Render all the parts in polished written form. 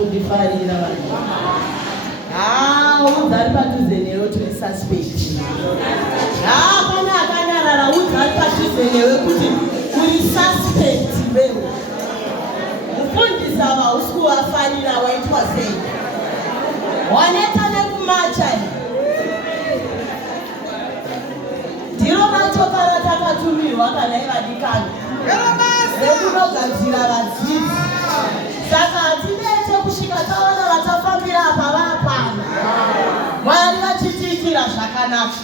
kundifarira vanhu. Udari padhuze newe tiri suspect. Pane akanyarara udari padhuze newe kuti uri suspect wewe. Mufundisi ava usi kuvafarira waitwa sei? Waneta nekumacha ndiro machoka ratakatummirwa kana ivadikani rekunogadzira vadzidzi. Saka hatinete kusvika taona vatafambira apa vapana. Mwari vachitiitira zvakanaka.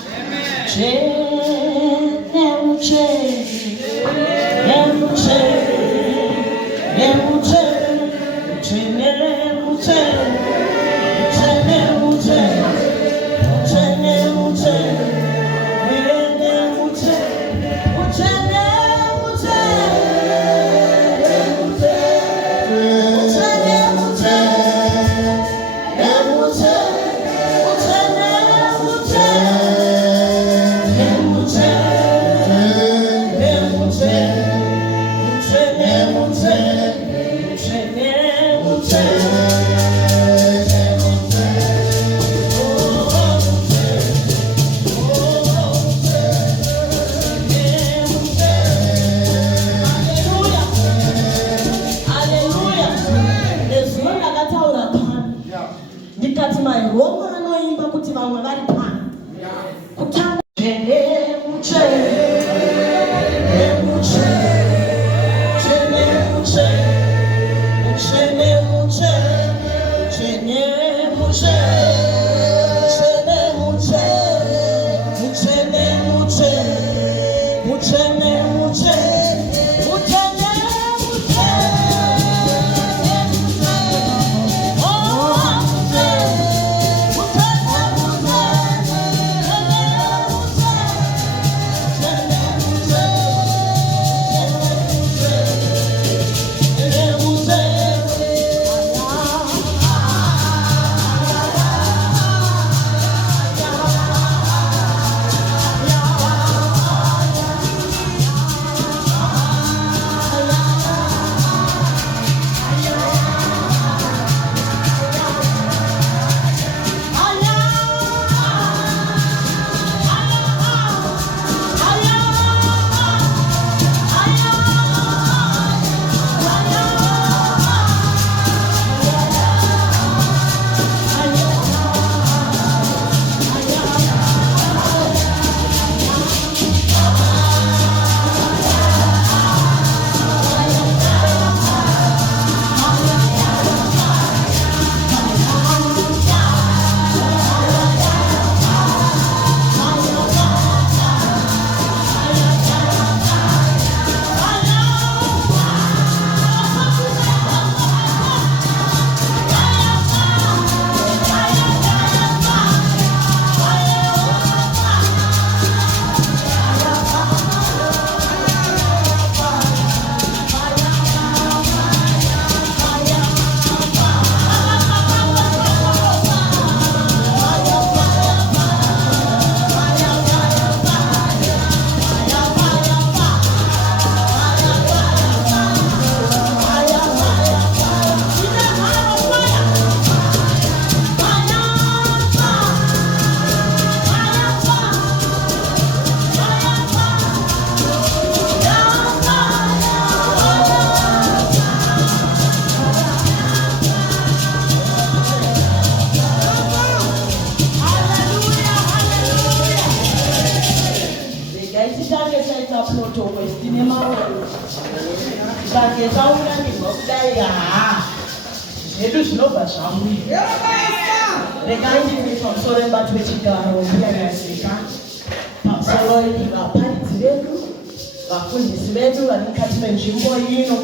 Vafundisi vedu vari mukati menzvimbo ino,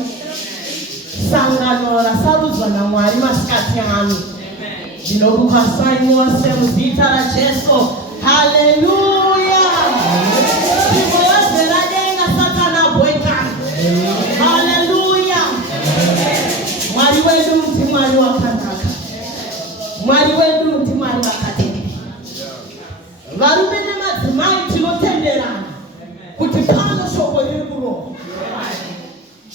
sangano rasarudzwa naMwari masikati ano, ndinokukwasai mose muzita raJesu. Haleluya! Dzimbo yose radenga Satana boyka. Haleluya! Mwari wedu ndi Mwari wakanaka. Mwari wedu ndi Mwari wakatendeka. Varume nemadzimai tinotenderana kuti pano shoko riri kurohwa.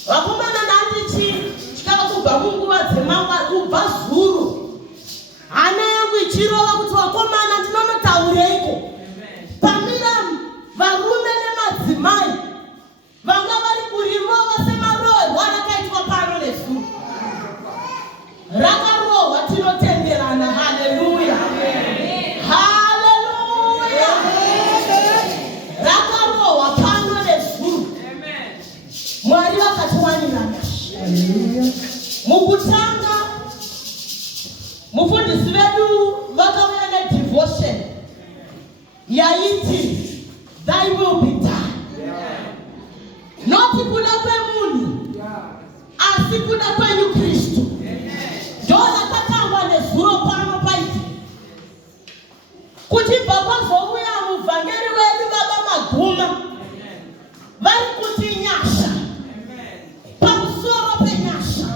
Vakomana nanditi chikava kubva munguva dzemangwa kubva zuru. Hana yangu ichirova kuti wakomana ndinonotaureiko. Pamira varume nemadzimai vanga vari kurirova semarohwa rakaitwa pano nezuru. Rakarohwa tinotenderana. Haleluya. Haleluya. Rakarohwa pano nezuru. Mwari vakatiwanirana. Mukutanga mufundisi vedu vakauya nedevotion yaiti thy will be done. Noti kuda kwemunhu asi kuda kwenyu Kristu. Ndio rakatangwa nezuro pano paiti kuti pakazouya muvhangeri wedu Baba Maguma vari kuti nyasha pamusoro penyasha.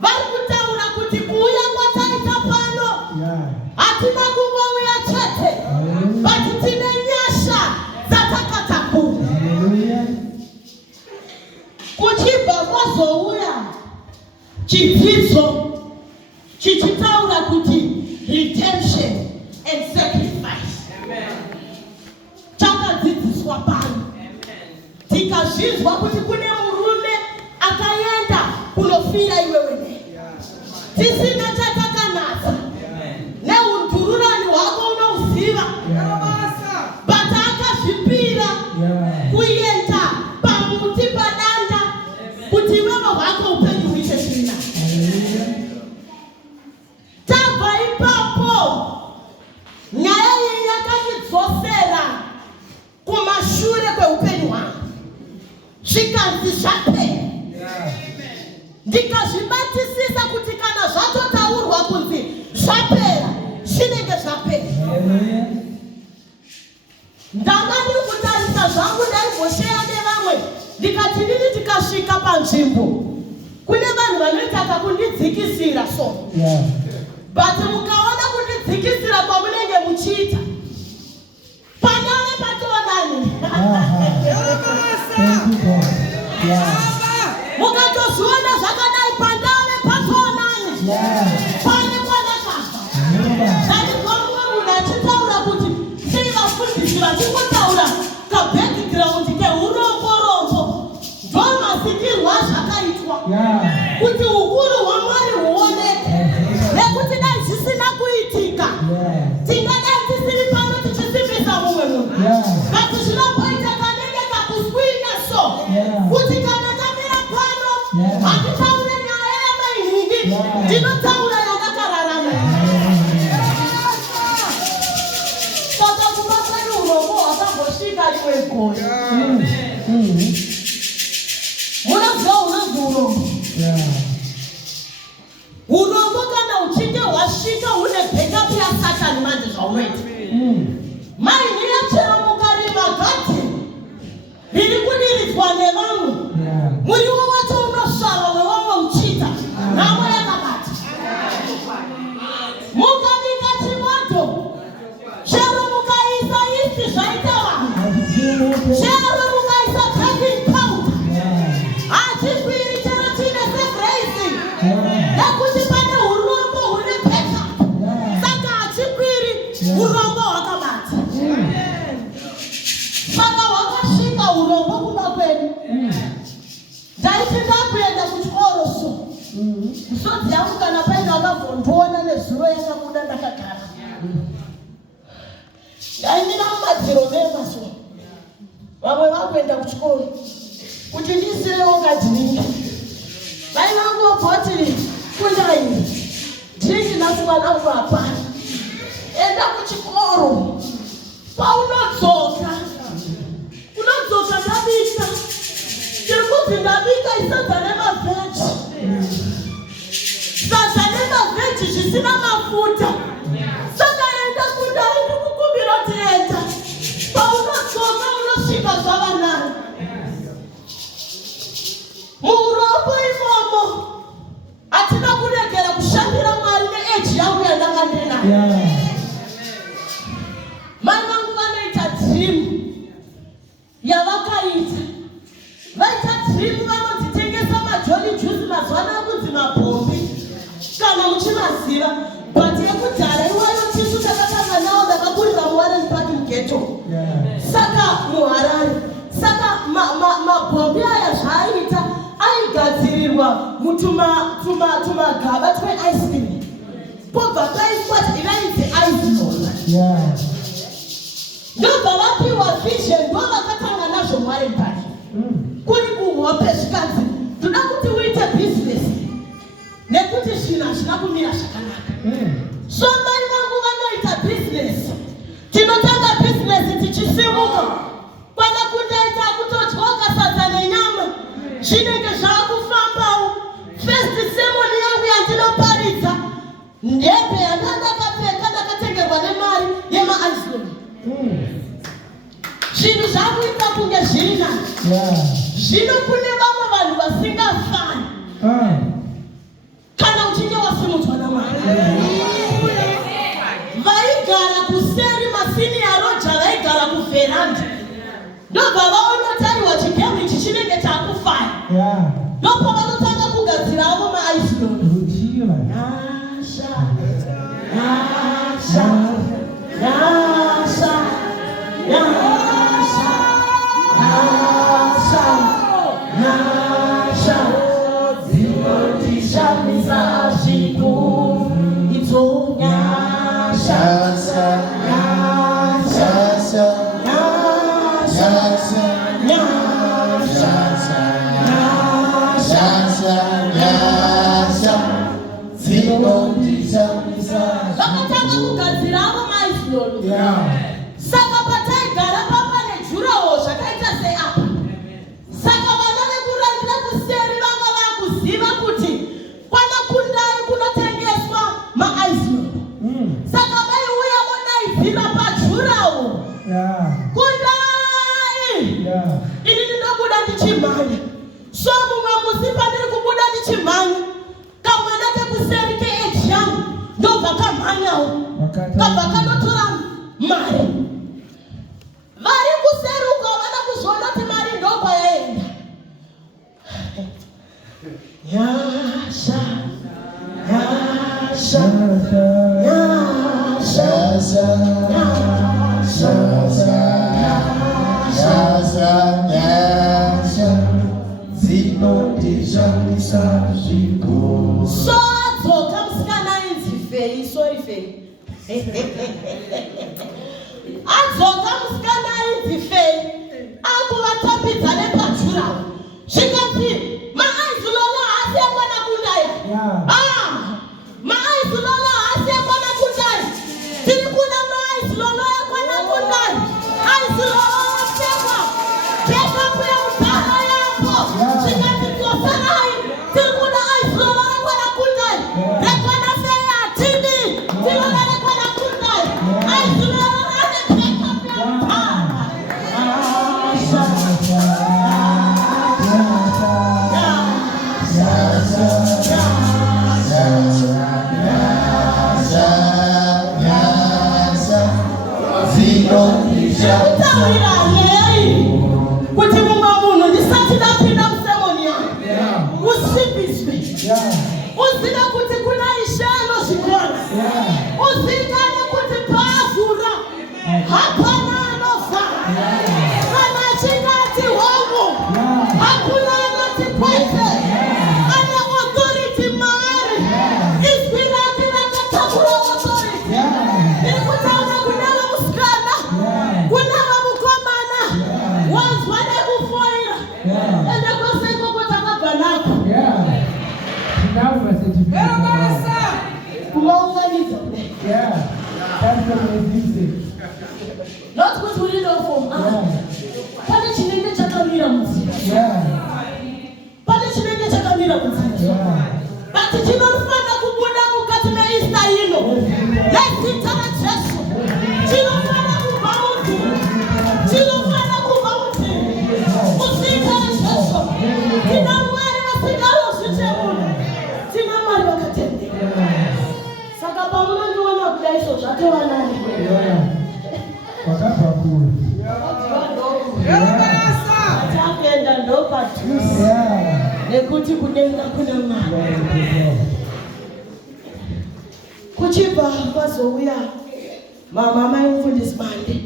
Vari kutaura kuti kuuya kwataita pano hatina kungouya chete but tine nyasha dzatakatakuda. Kuchibva kwazouya chidzidzo chichitaura kuti redemption and sacrifice. Takadzidziswa pano tikazvinzwa kuti kune murume akaenda kunofira iwewe tisina chatakanatsa neundururani hwako unouziva but akazvipira kuenda pamuti padanda kuti iwewe hwako upenyu huite zvina. Tabva ipapo nyaya iyi yakatidzosera kumashure kweupenyu hwangu. Zvikanzi zvapera. Ndikazvibatisisa kuti kana zvatotaurwa kunzi zvapera zvinenge zvapera. Ndanga ndiri kutarisa zvangu ndaivhosheya nevamwe ndikati ndini tikasvika panzvimbo kune vanhu vanoita kakundidzikisira so but mukaona kundidzikisira kwamunenge muchiita panave patonani. Mukatozviona zvakadai pandave patonani pane kwanakafa. Ndaizwa mumwe munhu achitaura kuti sei vafundisi vachingutaura kabackground keuromborombo ndo masikirwo azvakaitwa kuti ukuru hwaMwari huoneke. Nekuti dai zvisina kuitika tingadai tisiri pano tichisimbisa mumwe munhu but zvinomboita kanenge kakuswinya so kuti kana tamira pano hatitaure nyaya yamainhingi ndinotaura yakakararama. Saka kuva kwedu urombo hwakambosvika rimwe gore. Munoziva unonzi urombo. Urombo kana uchinge hwasvika hune backup yaSatani manje zvaunoita. Maini yachero mukarima gadheni riri kudiridzwa nevamwe muriwo wacho unosvava wevamwe uchita nhamo yakabata. Mukabika chimoto chero mukaisa isti zvaita vanhu chero mukaisa baking powder hachigwiri chero chine segrace nekuti pane urombo hune backup. Saka hachigwiri urombo hwakabata. Saka hwakasvika urombo kuba kwedu. Ndaiti ndakuenda kuchikoro so misodzi yangu kana paine vakavhondiona nezuro yakabuda ndakagara ndaimira mumadziro memaso vamwe vakuenda kuchikoro kuti ndisirewo kadhiringi. Vaivangobvotiri kundaini dhiringi nasuva nangu hapana. Enda kuchikoro paunodzoka ndabika tiri kuti ndabika isadza nemavheji. Sadza nemavheji zvisina mafuta. Saka enda kudai ndikukumbira kuti enda paunodzoka unosvika zvava nani. Muurombo imomo hatina kuregera kushandira Mwari neeji yangu yandanga ndinayo. Mai vangu vanoita dream yavakaita. Vaita dream vanodzitengesa majoli juice mazuva ano kunzi mapo vakagadzirwa tumagaba twe-ice cream. Pobva paiswa tiraidzi ice cream. Ndobva vapiwa vision, ndovakatanga nazvo Mwari Mpasha. Kuri kuhope zvikanzi toda kuti uite business nekuti zvinhu hazvina kumira zvakanaka. So mai vangu vanoita business. Tinotanga business tichisimuka. Pana kundaita kutodyoka sadza nenyama. Zvinenge zvakufambawo. First sermon yangu yandinoparidza ndebe yandakapfeka ndakatengerwa nemari yema-iceland. Zvinhu zvakuita kunge zviri nani. Zvino kune vamwe vanhu vasingafani kana uchinge wasimudzwa naMwari. Vaigara kuseri masiniya Roja vaigara kuveranda. Ndobva vaonotariwa chigemu ichi chinenge chakufaya. Ndopo vanotanga kugadzira avo ma-iceland. Vakatanga kugadzira avo ma-iceland. Saka pataigara papa nejurawo zvakaita seapa. Saka vana vekurandira kuseri vanga vakuziva kuti kwana kundai kunotengeswa ma-iceland. Saka vaiuya vodaidzira pajurawo. Kundai! Ini ndinobuda ndichimhanya. So mumwe musi pandiri kubuda ndichimhanya, kamwana kekuseri ke-age yangu ndobva kamhanyawo. Kabva kanotora mari. Vari kuseri uko havana kuzviona kuti mari ndokwayaenda. Nyasha, nyasha, nyasha, so adzoka musikana ainzi Fei, sorry Fei. Adzoka musikana ainzi Fei akuvatambidza nepajurawo. Zvikati ma-iceland haasi yakwana kundaya. Ma-iceland haasi yakwana kundaya. Tiri kuda ma-iceland yakwana kundaya. Iceland wapfekwa backup yeutano yapo. Zvikati tiosarai tiri kuda iceland yakwana kundaya. Rekwana Fei hatidi. Tinoda rekwana kundaya. Iceland ane backup yeutano. Kutauriranei kuti mumwe munhu ndisati ndapinda musemoni yangu usimbiswe, uzive kuti kuna Ishe anozvikona, uzikane kuti paavhura hapana anofa. Kana achingati hongu hakuna anoti kwete. Ane authority maari. Izwi rake rakatakura authority. Iri kutaura kunava musikana, kunava mukomana, wanzwa nekufoira. Ende kwose ikoko takabva nako. Kumaunganidza kudai. Not kuti uri ndofomu. Pane chinenge chakamira munzira. Pane chinenge chakamira munzira. But chinofana kubuda mukati meista ino. Nezita raJesu. Chinofana kubva mutini. Chinofana kubva mutini. Muzita raJesu. Tina Mwari vasingarozvichemuna. Tina Mwari vakatendeka. Saka pamunondiona kudai izvo zvatova nani. Wakabva kure. Takuenda ndopadhuze nekuti kudenga kuna Mwari. Kuchibva kwazouya mama maimufundisi Mande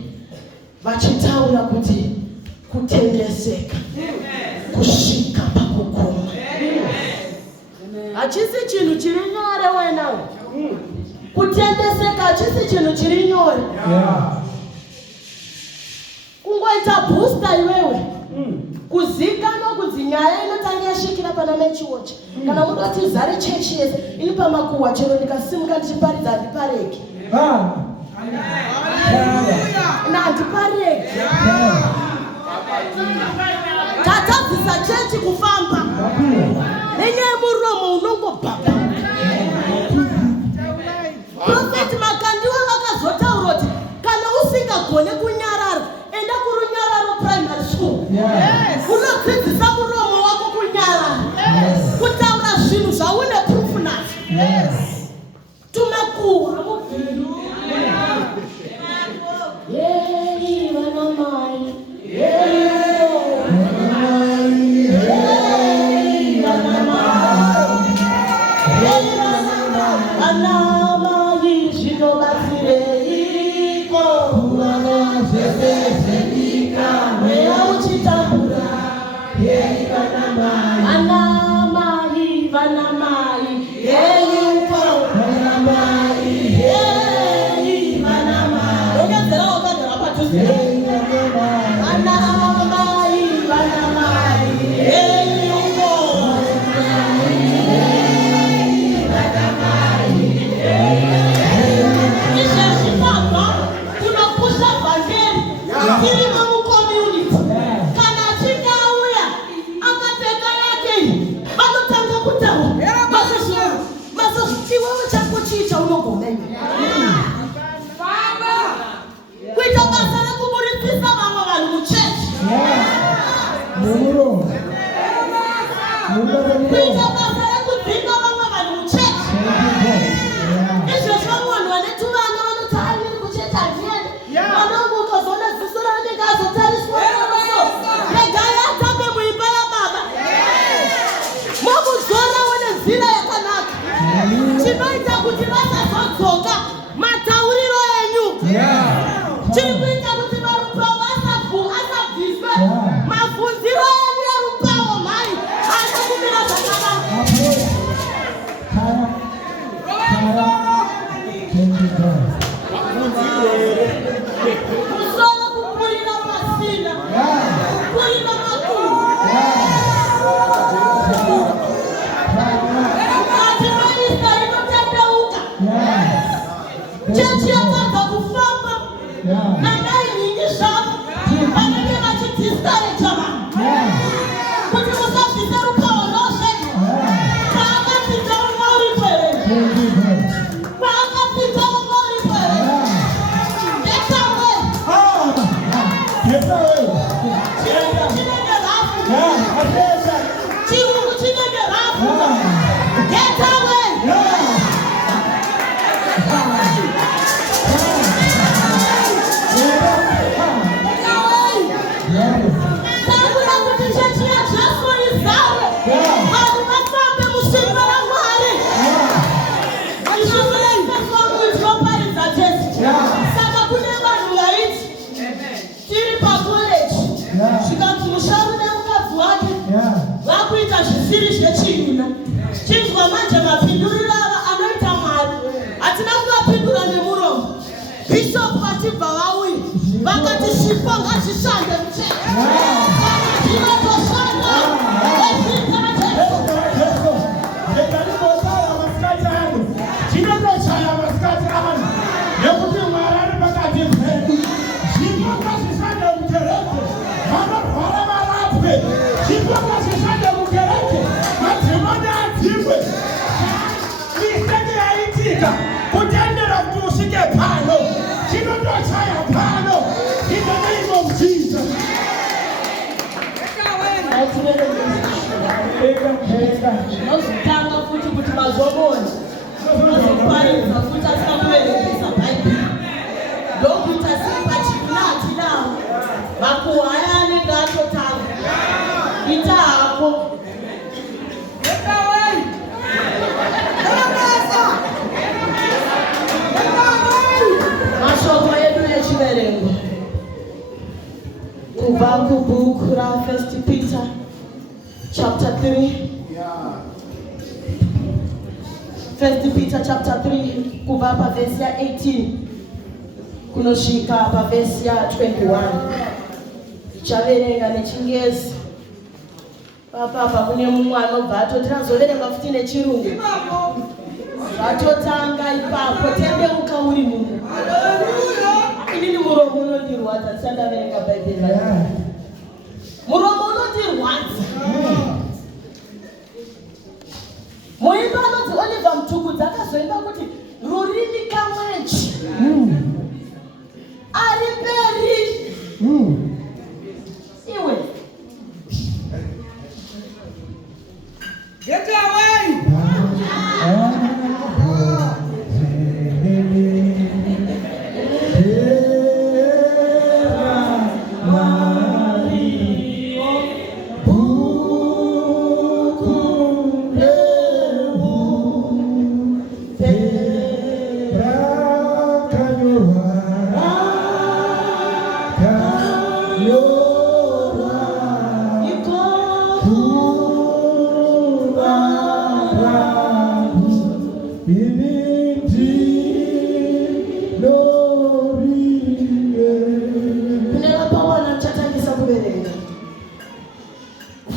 vachitaura kuti kutengeseka kusvika pakuguma. hachisi chinhu chiri nyore wena. Kutendeseka hachisi chinhu chiri nyore. Kungoita booster iwewe. Kuzikanwa kuti nyaya inotanga yasvikira pana mechiwochi. Kana mudoti uzare chechi yese ini pamakuwa chero ndikasimuka ndichiparidza handipareki. Handipareki. Tatadzisa chechi kufamba. Nenyaya yemuromo unongobhabha. Prophet Makandiwa vakazotaura kuti kana usingagone kunyarara enda kurunyararo primary school. Unodzidzisa muromo wako kunyarara. Kutaura zvinhu zvaune proof nazvo. Tumakuwa mubhindu. Yei vana mai. Yei vana mai. Vana mai zvinobatsireiko. Vana zvesesenika. Mweya uchitambura. Yei vana mai. Vana mai, vana mai. Yei uko. Vana mai. Yei vana mai. Ongezera wakagara padhuze. Vana mai, vana mai. Yei uko. Vana mai. Izvezvi pamba tunopusha vhangeri tiri mucommunity. Kana achinge auya akapfeka yake vanotanga kutaura masozvitiwewe chako chii chaunogona kuita basa rekuburitsisa vamwe vanhu muchechi, kuita basa rekudzinga vamwe vanhu muchechi. Izvezvi vamwe vanhu vane tuvana vanoti ari kuchechi handiendi. Mwanangu ukazoona ziso raanenge azotariswa naso regai atambe muimba yababa. Mokuzora une nzira yakanaka chinoita kuti vasazodzoka matauriro enyu. Chiri kuita kuti marupawo asabviswe mabvunziro enyu erupawo mhai hana kumira zvakanaka. Musoro kupurira pasina, kupurira makuru. Mukati menyika inotendeuka. Chechi yakabva kufamba nadai nyingi zvavo vanenge vachidiscourage vanhu kuti musabvise rupawo rwosveka. Paakapinza umwe uripo here? Paakapinza umwe uripo here? Ndetawe chirungu chinenge rafu. Chirungu chinenge rafu. Ndetawe takuda kuti chechi yaJesu izare vanhu vafambe musimba raMwari. Isusu reifeswa kuti vaparidza Jesu. Saka kune vanhu vaiti tiri pakoleji zvikanzi musharu nemukadzi wake vakuita zvisiri zvechiyuna. Chinzwa manje mapinduriro ava anoita Mwari. Hatina kuvapindura nemuromo. Bishop vachibva vauya vakati svipo ngazvishande muchechi. Zvinotoshanda nezita raJesu. Chinotochaya masikati anhu nekuti Mwari ari pakati pedu. Zvipo ngazvishande mukereke, vanorwara varapwe. Zvipo ngazvishande mukereke, madzimoni adzimwe. Mistake yaitika kutendera kuti usvike pano chinotochaya pano. In the name of Jesus. Nozotanga futhi kuti mazobona. Nozoparidza futhi asina kuverengesa Bhaibheri. Ndokuita siri pachipinati nawo. Makuhaya anenge atotanga. Ita hako. Mashoko edu echiverengo kubva kubhuku ra 1 Peter chapter 3 1 Peter chapter 3 kubva pavhesi ya 18 kunosvika pavhesi ya 21. Ichaverenga nechingezi. Papa kune mumwe anobva atoti azoverenga futi nechirungu. Zvatotanga ipapo, tendeuka uri munhu. Inini muromo unondirwadza ndisandaverenga Bhaibheri. Muromo unondirwadza. Muimba anonzi Oliver Mtukudzi akazoimba kuti rurimi kamwechi ari mberi. Iwe Get away!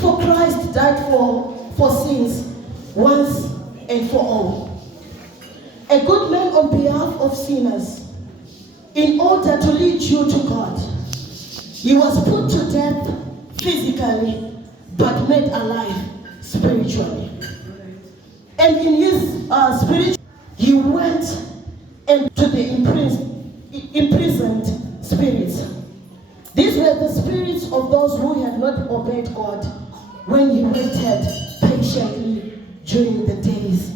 For Christ died for sins once and for all. A good man on behalf of sinners, in order to lead you to God. He was put to death physically, but made alive spiritually. And in his spirit, he went into the imprisoned spirits. These were the spirits of those who had not obeyed God when he waited patiently during the days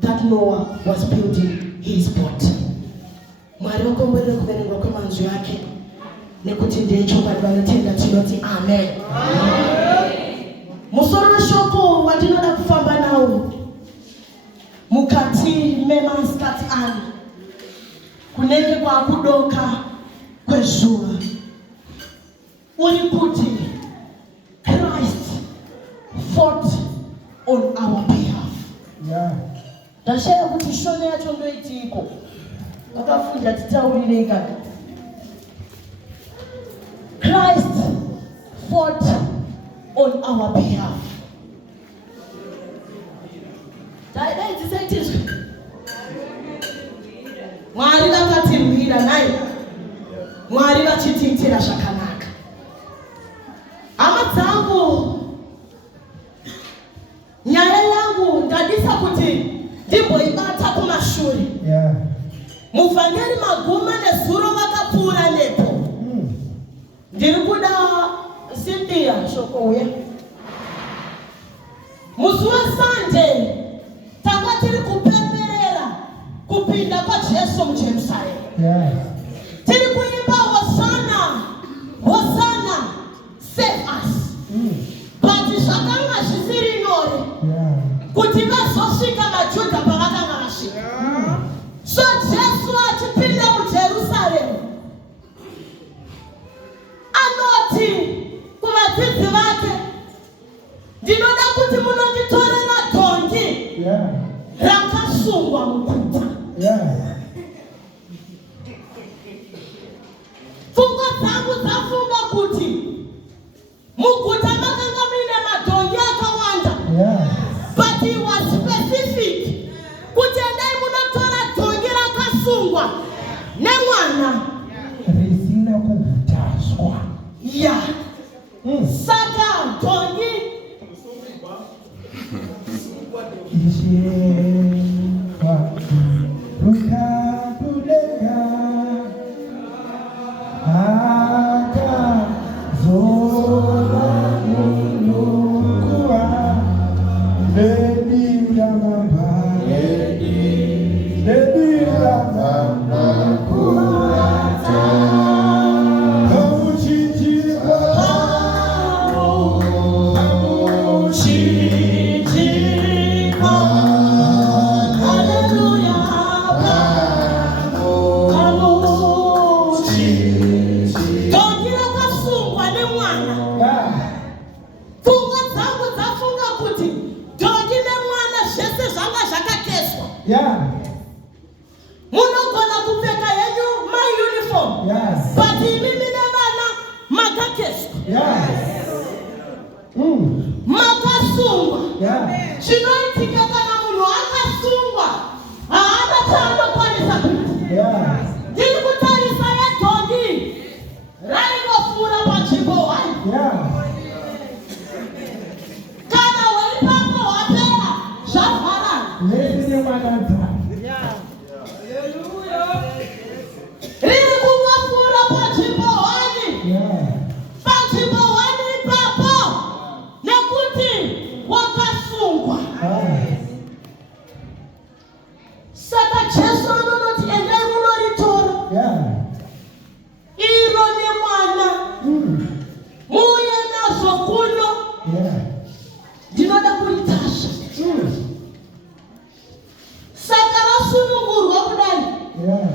that Noah was building his boat. Mwari wakomborera kuverengwa kwemanzwi ake nekuti ndechokwadi vanotenda tinoti amen. Musoro weshoko wandinoda kufamba nawo mukati memasikati ano kunenge kwakudoka kwezuva uri kuti Christ fought on our behalf. Ndashaya kuti shone yacho ndoitiko vakafunda titaurire kaka. Christ fought on our behalf. Dai dzisaitizwe. Mwari vakatirwira naye. Mwari vachitiitira zvakanaka. Hama dzangu, nyaya yangu ndadisa kuti ndimboibata kumashure. Muvhangeri maguma nezuro vakapfuura nepo. Ndiri kuda Cynthia shoko uya. Musi weSunday tanga tiri kupemberera kupinda kwaJesu muJerusarema. Tiri kuimba Hosana, Hosana, save us. But zvakanga zvisiri nyore kuti vazosvika vaJudha pavakanga vasvika. So Jesu achipinda muJerusarema anoti kuvadzidzi vake, ndinoda kuti munonditorera dhongi rakasungwa muguta. Pfungwa dzangu dzafunga kuti muguta makanga muine madhongi akawanda. But he was specific kuti endai munotora dhongi rakasungwa nemwana risina kugutaswa. Saka dhongi Yeah. Munogona kupfeka yenyu my uniform. Yes. But mimi nevana makakeso. Yes. Makasungwa. Yeah. Chinoitika kana munhu akasungwa haana chaanokwanisa kuita. Yeah. Ndiri kutarisa yedhongi rainofura panzvimbo 1. Yeah. Kana hweipambo hwapera zvavhara. Lezi mwanadza. Riri kungofura panzvimbo 1. Yeah. Panzvimbo 1 ipapo nekuti wakasungwa. Saka Jesu anonoti endai munoritora Yeah. iro nemwana muuye nazvo kuno. Yeah. Ndinoda kuritasva. Saka rasunungurwa kudai. Yeah.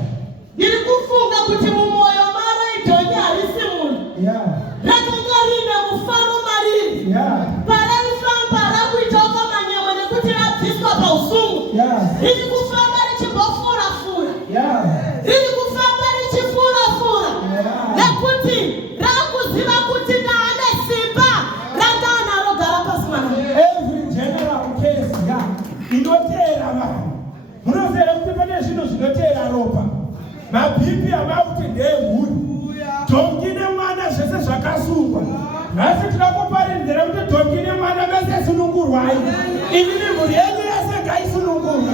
Ndiri kufunga kuti mumwoyo maro idhongi harisi munhu. Yeah. Rakanga rine mufaro mariri. Yeah. Paraifamba rakuita ukamanyama nekuti rabviswa pausungu. Yeah. Riri kufamba richingofura-fura. Yeah. Riri kufamba richifura-fura. Yeah. Nekuti rakuziva kuti ndaane simba randaanarogara pasi mana. Every general case, yeah. Inotera vanhu. Munoziva kuti pane zvinhu zvinotera ropa. Mapipi amauti ndeemhuri. Dhongi nemwana zvese zvakasungwa. Nhasi tinokuparinzira kuti dhongi nemwana vese sunungurwai. Inini mhuri yenyu yese ngaisunungurwe.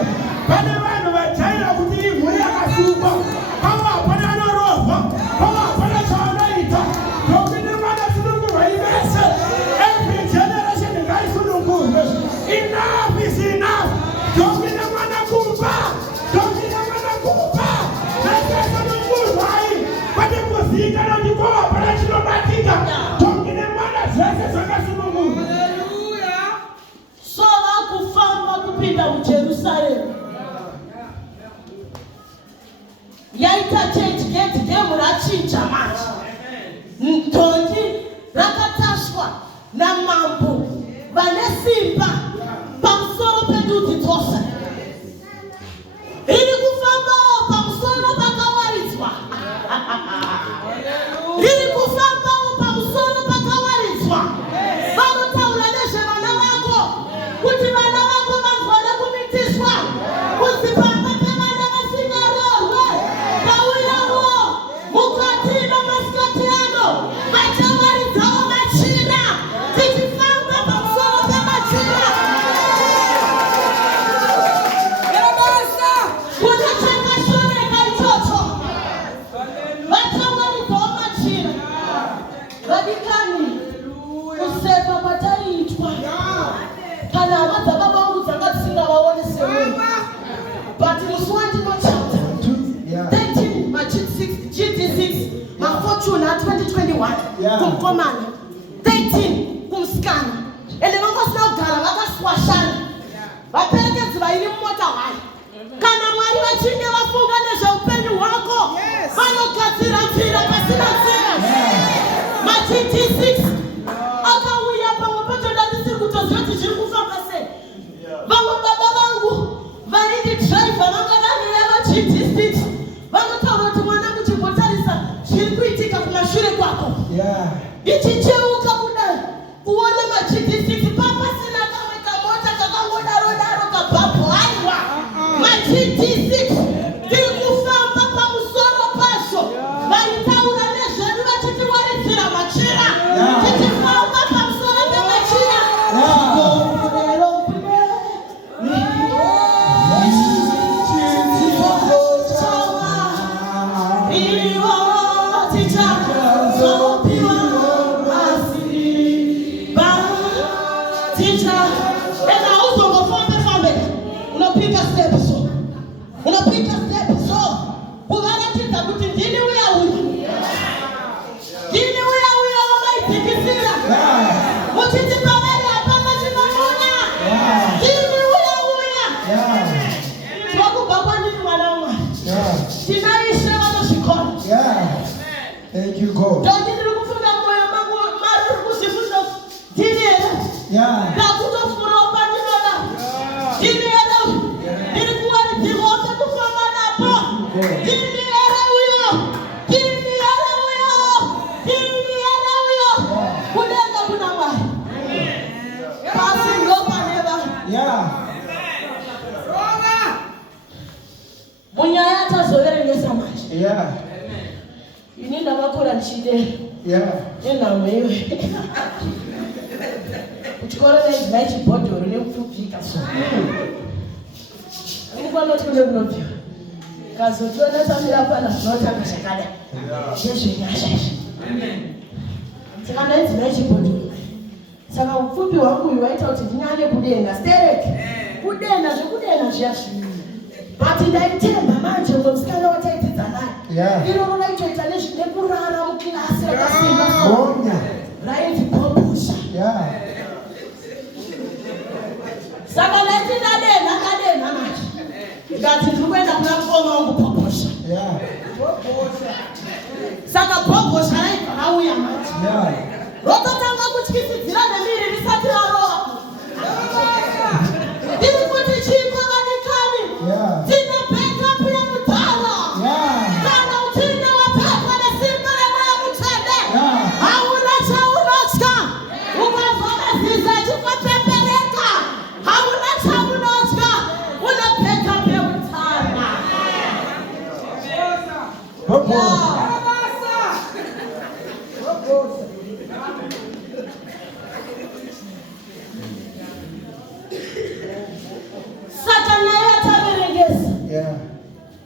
Pane vanhu vajaira kuti iyi mhuri yakasungwa. Pavo hapana anorovha. Pavo hapana chaanoita. Dhongi nemwana sunungurwai vese. Every generation ngaisunungurwe. Enough is enough. Dhongi nemwana kumba. Dhongi nemwana kumba. Vese sunungurwai. Pane kuzikana kuti kwava hapana chinobatika. Dhongi nemwana zvese zvakasunungurwa. So vakufamba kupinda muJerusarema. Yaita change gate game rachinja manje. Dhongi rakatasvwa namambo vane simba pamusoro pendudzi dzose. Riri kufambawo pamusoro pakawaridzwa. Riri kufambawo pamusoro pakawaridzwa. Vanotaura nezvevana vako kuti vana vako vanzwana kumitiswa. Kuzi pamba pevana vasingaroorwe pauyawo mukati namasikati ano vachawaridzawo machira tichifamba pamusoro pemachira. Kuna chakashoreka ichocho. Vachawaridzawo machira. Vadikani kusema kwataiitwa kana hama dzababa vangu dzakasingavaone semunhu. But musi wandinochapta 13 GT6 mafortune a2021 Yeah. kumukomana 13 kumusikana ende vangosina kugara vakaswashana vaperekedzi vairi mumota hwayo. Kana Mwari vachinge vafunga nezveupenyu hwako vanogadzira nzira pasina nzira. Ma-GT6 akauya pamwe pacho ndandisiri kutoziva kuti zviri kufamba sei. Vamwe baba vangu vaindidhiraivha vanga vanireva GT6 vanotaura kuti mwanangu chimbotarisa zviri kuitika kumashure kwako. Yeah. Ichicheuka kudai kuona ma-GT6 papasina kamwe kamota kakangodaro-daro kabhabhu. Aiwa ma-GT6 tiri kufamba pamusoro pazvo. Vaitaura nezvedu vachitiwaridzira machira. Tichifamba pamusoro pemachira. Unapika steps. Unapika dzivoke kufamba napo. Timiere uyo. Kudenga kuna Mwari. Pasi ndo paneva. Munyaya tazoverengesa manje. Ini ndavakora ndichidero. Nenhamwewe. Kuchikora naizvai chibhodhoro nekupfupika so. Unikwanoti kune kunobviwa. Kazotiona tamira pana zvinotanga zvakadai. Ndezvenyasha izvi. Saka ndaizvai chibhodhoro. Saka upfupi hwangu uyu waita kuti ndinyanye kudenga. Stereki. Kudenga zvekudena zviyazvi. But ndaitemba manje ngomusikana wataitidza naye. Iro raitoita nekurara mukilasi rakasimba. Raiti popusha. Saka ndaiti ndadena manje. Ndikati ndiri kuenda kuna mukoma wangu popusha. Saka popusha raibva rauya manje. Rototanga kutyisidzira nemiri risati raroa. Ndiri kuti chiko vanikani. Tine backup yemudhara. Kana utine wapekwa nesimba remweya mutsvene. Hauna chaunotya. Ukazvakaziza chikopembereka. Hauna chaunotya. Une backup yemudhara. Satana yataverengesa.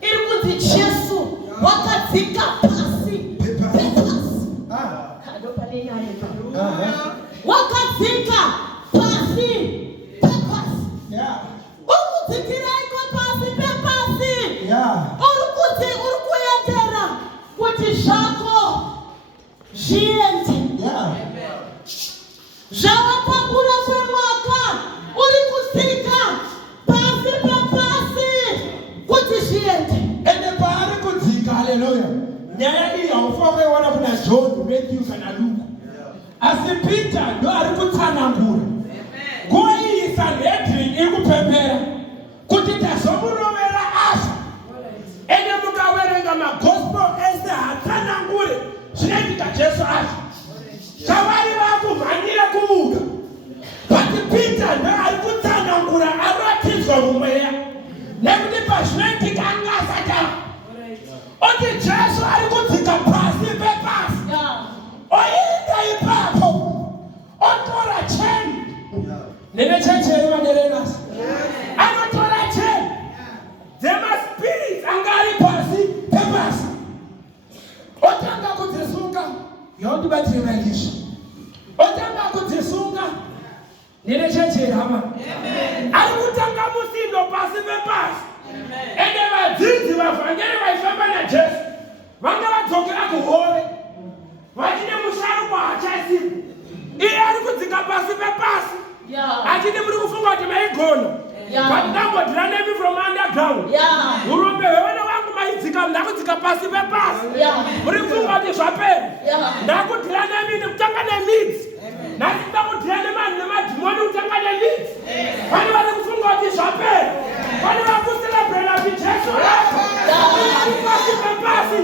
Iri kuti Jesu wakadzika pasi. Kado pane nyaya ipa. Wakadzika pasi. Ukudzikiraiko pasi pepasi. Uri kuendera kuti zvako zviende. Zvawapakura kwemwaka uri kudzika pasi pepasi kuti zviende. Ende paari kudzika, haleluya. Nyaya iyi haufaneiona kuna John, Matthew kana Luke. Asi Peter ndo ari kutsanangura. Nguva iyi Sanhedrin iri kupembera kuti tazomurovera Asha. Ende mukaverenga magospel ese hatsanangure zvinoitika Jesu Asha. Chavari vakumhanyira kuvuka. But Peter ndo ari kutsanangura aratidzwa mumweya. Nekuti pazvinoitika anga asatama. Oti Jesu ari kudzika pasi pepasi. Oenda ipapo. Otora cheni. Nene cheche iri maderevasi. Anotora cheni. Dzemaspirits anga ari pasi pepasi. Otanga kudzisunga. Yaundibatire maizvi. Otanga kudzisunga. Nene cheche iri hama. Ari kutanga musindo pasi pepasi. Ende vadzidzi vavhangeri vaifamba naJesu vanga vadzokera kuhove vachine musharukwa hachaisipo. Iye ari kudzika pasi pepasi. Achidi muri kufunga kuti maigona. But ndambodhira nemi from underground. Urombe hwevana vangu maidzika ndakudzika pasi pepasi. Muri kufunga kuti zvapera. Ndakudhira nemi nekutanga nemidzi. Nasi ndakudhira nemadhimoni kutanga nemidzi. Pane vari kufunga kuti zvapera. Pane vari kucelebrate kuti Jesu ari pasi pepasi.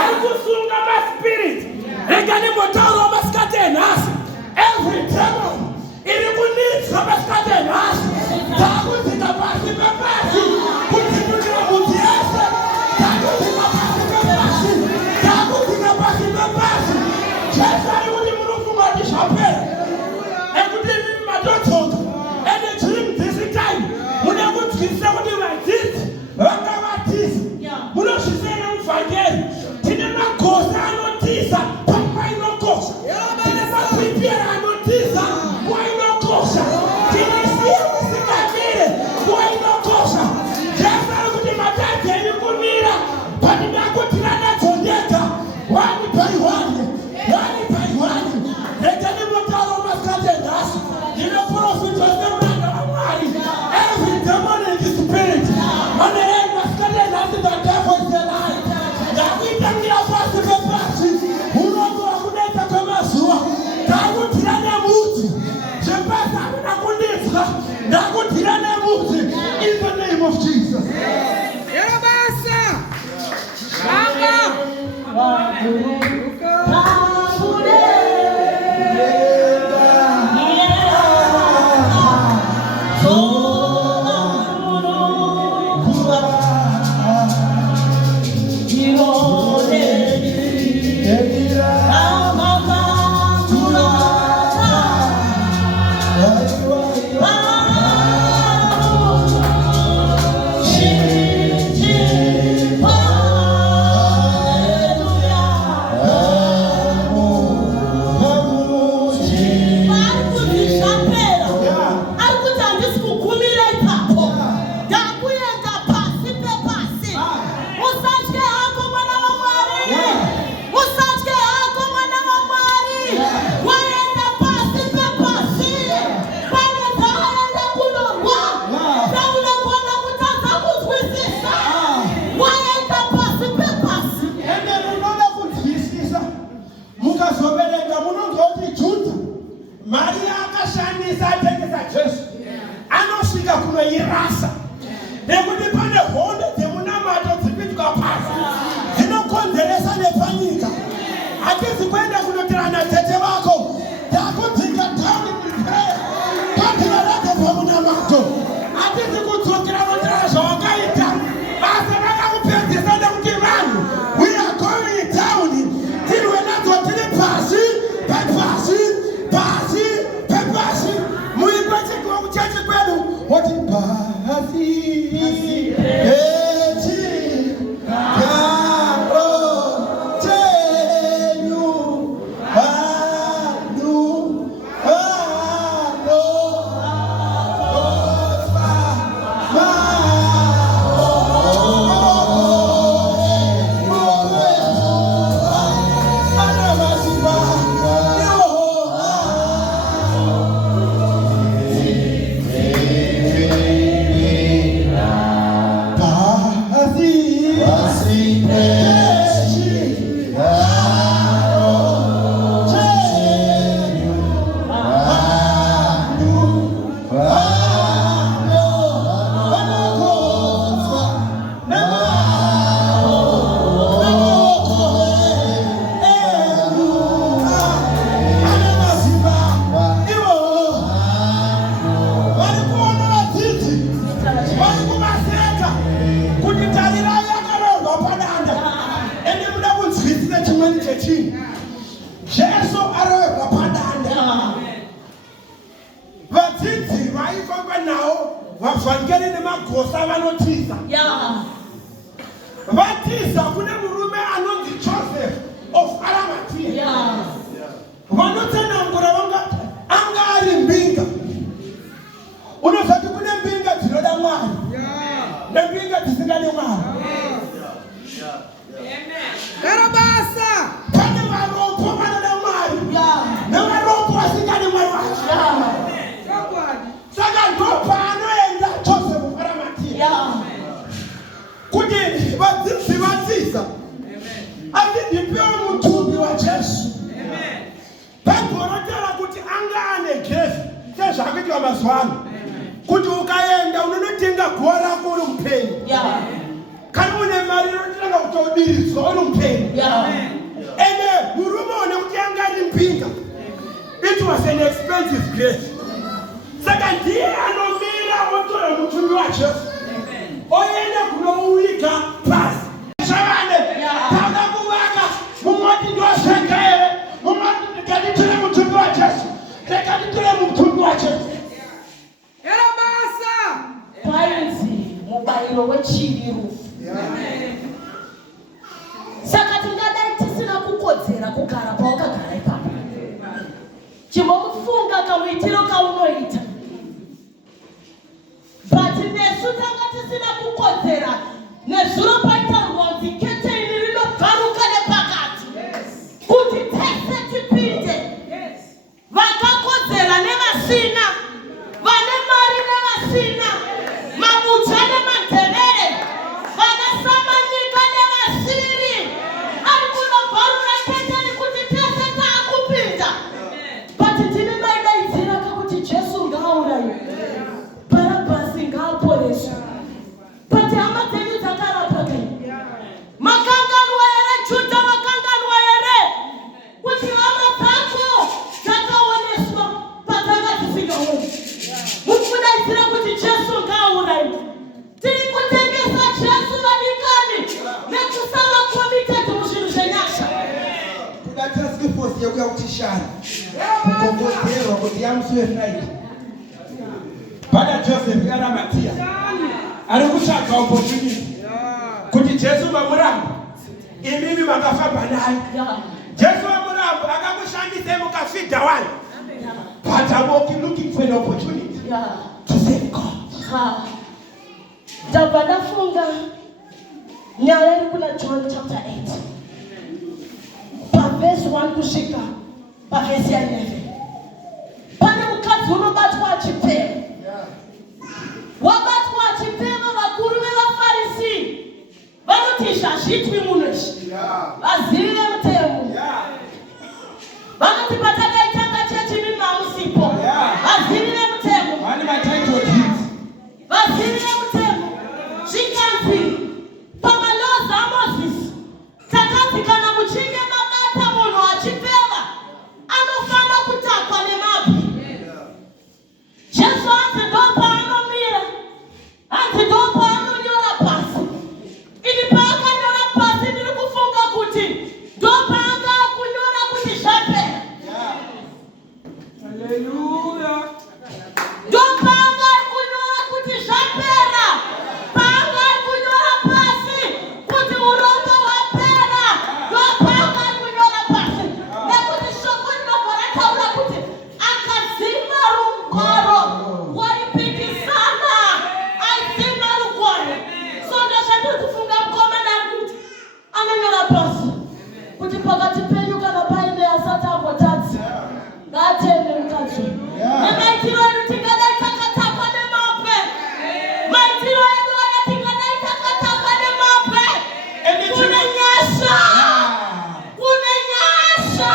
Ari kusunga maspirit. Rega nembotauro masikati enhasi. Every devil iri kunitswa masikati enhasi. Takudzika pasi pepasi. Kudzikinira mudzi yese. Takudzika pasi pepasi. Takudzika pasi pepasi. Jesu ari kuti munofunga kuti zvapera. Ekuti mimi madodzoka. Ende during this time. Mune kudzikisa kuti vadzidzi Ndinotatiza kune murume anonzi Joseph of Arimathea. Vanotsanangura vangati anga ari mbinga. Unozati kune mbinga dzinoda Mwari nembinga dzisingadi Mwari. Karabasa. Pane varombo vanoda Mwari nevarombo vasingadi Mwari wacho. Saka ndo paanoenda Joseph of Arimathea kuti vadzidzi asi ndipewe mutumbi waJesu. Bhaibheri rotaura kuti anga ane gezi sezvakuitwa mazuva ano, kuti ukaenda unonotenga guwa rako uri mupenyu. Kana une mari unotanga kutodiridzwa uri mupenyu. Ende murume one kuti anga ari mbinga, it was an expensive grace. Saka ndiye anomira otora mutumbi waJesu oenda kunouika pasi. Shavane tanga kuvaka mumoti ndosveka here, mumoti ndikanditire mutumbi waJesu, ndikanditire mutumbi waJesu. Karabasa. Painzi mubayiro wechivi rufu. Saka tingadai tisina kukodzera kugara paukagara ipapo. Chimbomufunga kamuitiro kaunoita. But nesu tanga tisina kukodzera nezuro paita rwodzi keteni rinobvaruka nepakati. Kuti tese tipinde. Vakakodzera nevasina, vane mari nevasina, mabucha nemanderere, vanasamanyika nevasiri. Ari kunobvarura keteni kuti tese taakupinda. But tine maidaidzira kakuti Jesu ngaaurayiwe, Bharabhasi ngaaporeswe. But hama dzenyu dzakarapwa kai? Makanganwa here Judha, makanganwa here kuti hama dzako dzakaoneswa padzanga dzisingaoni. Mukudaidzira kuti Jesu ngaaurayiwe. Tiri kutengesa Jesu vadikani nekusava committed muzvinhu zvenyasha. Kuda task force yekuya kuchishara kukomboterwa kuti yamusiwe naiti. Pana Joseph Arimathea ari kutsvaga opportunity kuti Jesu vamuramba, imimi makafamba naye. Jesu vamuramba akakushandise mukafidha one, but I'm looking for an opportunity to save God. Ndabva ndafunga nyaya iri kuna John chapter 8 pavhesi 1 kusvika pavhesi ya 11. Pane mukadzi unobatwa achipema. Wabatwa achipema, vakuru vevaFarisi vanoti zvazvitwi munhu izvi, vazivire mutemo. Vanoti patakaitanga chechi mimi hamusipo, vazivire mutemo. Vazivire mutemo. Zvikanzi pamalaws aMozisi takati kana muchinge mabata munhu achipeva anofanira kutakwa nemabvi. Jesu anzi ndo paanomira, anzi ndo paanonyora pasi. Ini paakanyora pasi ndiri kufunga kuti ndo paanga kunyora kuti zvapera. Hallelujah. Ndo paanga kunyora kuti zvapera. Paanga kunyora pasi kuti urombo hwapera. Ndo paanga kunyora pasi. Nekuti shoko rinobva rataura kuti akazima rugwaro waipikisana, aizima rugwaro. So ndozvatiri kufunga mukomana kuti anonyora pasi kuti pakati penyu kana paine asati ambotadzi ngaatende mukadzi. Nemaitiro edu tingadai takatakwa nemabwe. Maitiro edu aya tingadai takatakwa nemabwe. Kune nyasha, kune nyasha.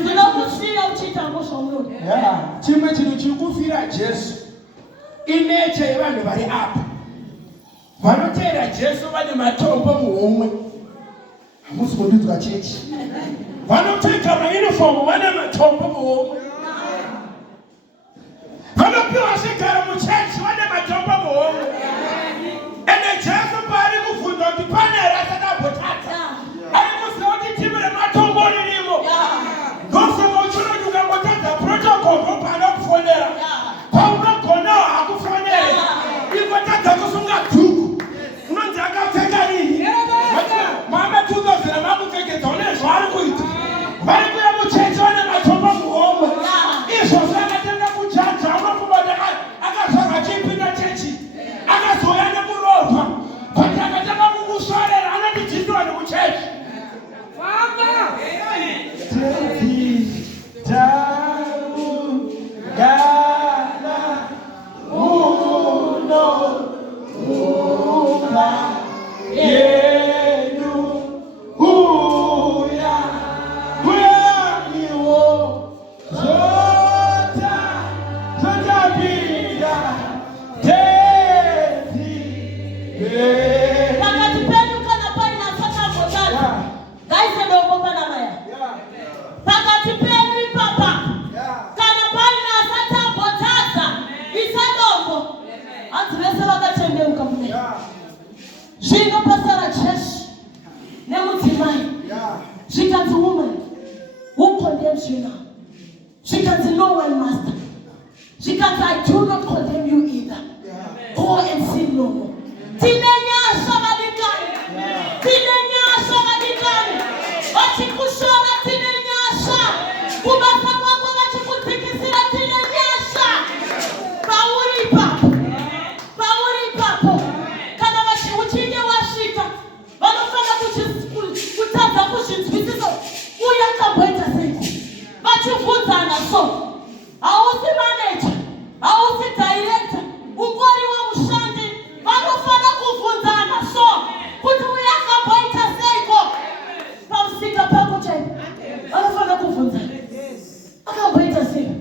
Ndinokusiya uchiita ngozvaunoda. Chimwe chinhu chiri kufira Jesu inecha yevanhu vari apa. Vanotevera Jesu vane matombo muhomwe. Hamusi kundidzwa chechi. Vanopfeka maunifomu vane matombo muhomwe. Vanopiwa zvigaro muchechi vane matombo muhomwe. Ende Jesu paari kubvunza kuti pane here asakambotadza, ari kuziva kuti timu rematombo ririmo. Ndosaka uchinoti ukangotadza protocol ndopano kufonera. Paunogona hakufonere. Ingotadza kusunga dhuku unonzi akapfeka rini. Pakati penu kana pai na sata mbotatu. Gaise dogo pana maya. Pakati penu ipapa. Kana pai na sata mbotata. Isa dogo. Atrese wakachembe ukamune. Jingo pasara chesh. Nemutimai. Jikanzi woman. Who condemns you now? Jikanzi no one master. Jikanzi I do not condemn you either. Go and sin no more. Tinenya shamadikani. Tinenya shamadikani. Wachikushora tinenya sha. Kubasa kwako wachikutikisira tinenya sha. Pauri papo. Pauri papo. Kana uchinge washika. Wanofana kutaza kushintwisizo. Uya kabweta siku. Wachifutana so. Ausi manager. Ausi director. Ungori wa mshandi. Wanofana kufundana so. Kuti uya kabweta siku. Pausika pako chai. Wanofana kufundana. Akabweta siku.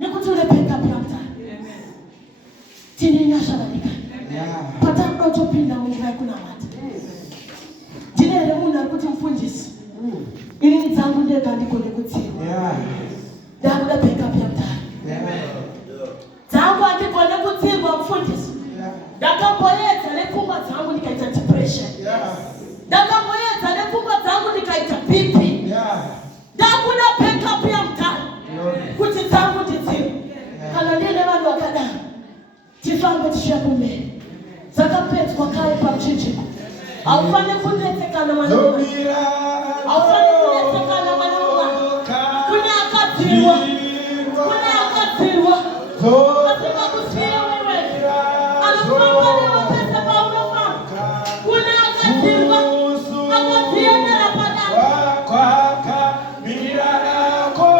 Nikutule peka pia mtani. Tini nyasha lalika. Patako topinda mungu ya kuna mata. Jine remuna kuti mfunjisi. Ili nizangu ndiye kandiko nekutiwa. Zangu da peka pia mtani. Zangu andiko nekutiwa mfunjisi. Dakamboyeta lefunga zangu nikaita depression. Dakamboyeta lefunga zangu nikaita pipi. Zangu da peka pia mtani. Kuti zangu titiwa. Kalonile wadu wakada. Tifambe tishakume. Zakapet kwa kare pa mchichiko. Aufane kuneteka na manuma. Aufane kuneteka na manuma. Kuna akatirwa. Kuna akatirwa. Kasima kusiya wewe. Alufanga lewa pesa pa unafa. Kuna akatirwa. Akatia na rapada. Kwaka mirako.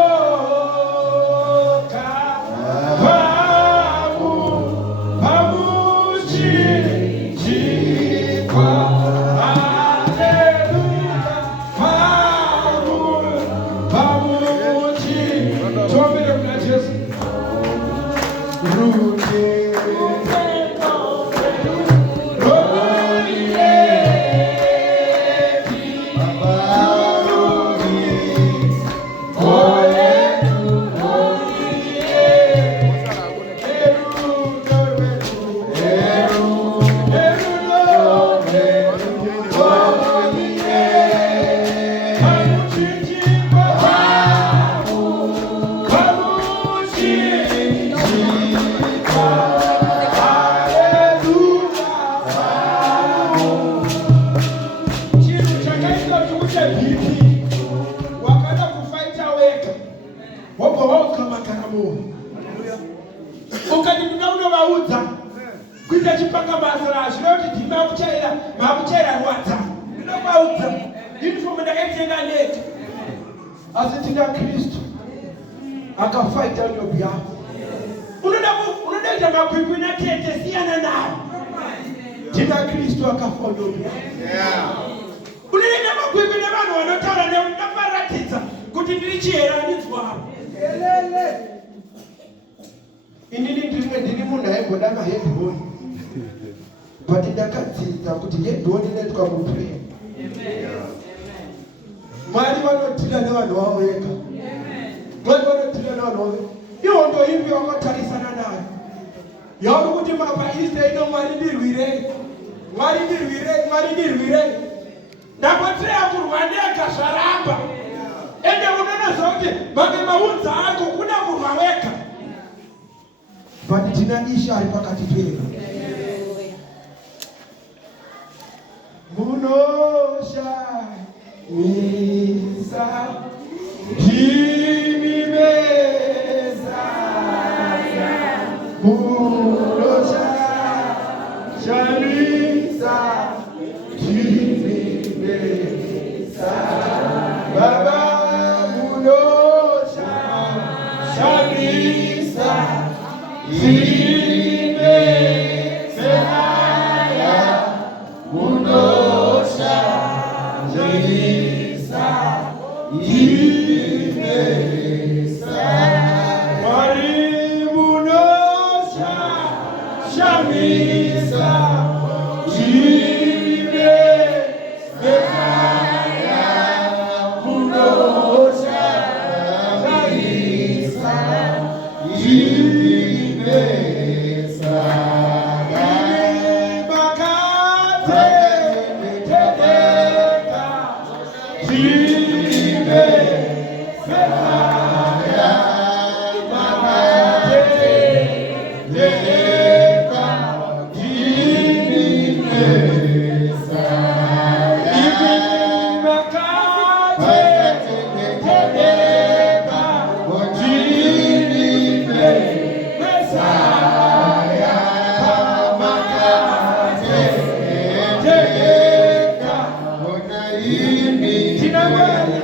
Asitinda Kristo akafight on your behalf. Unaenda makwikwi kete siana nao. Tinda Kristo akafa on your behalf. Unaenda makwikwi na bana wanotara na unaparatiza kuti ndirichera ndizwa. Inini ndiri munhu aigona mahedhoni. But ndakadzidza kuti hedhoni netwa mupre. Mwari vanotira nevanhu vavo vega. Mwari vanotira nevanhu vavo vega. Iwo ndo imbi wakatarisana nayo. Yauri kuti mapa iste ino Mwari ndirwirei. Mwari ndirwirei, Mwari ndirwirei. Ndakotreya kurwa ndega zvaramba. Ende unonoziva kuti mamwe maudza ako kuda kurwa wega. But tina Ishe ari pakati pedu. Munosha Misa Jimmy Messiah Munosha Shamisa Jimmy Messiah Baba Munosha Shamisa Jimmy Messiah Munosha Shamisa tinangwari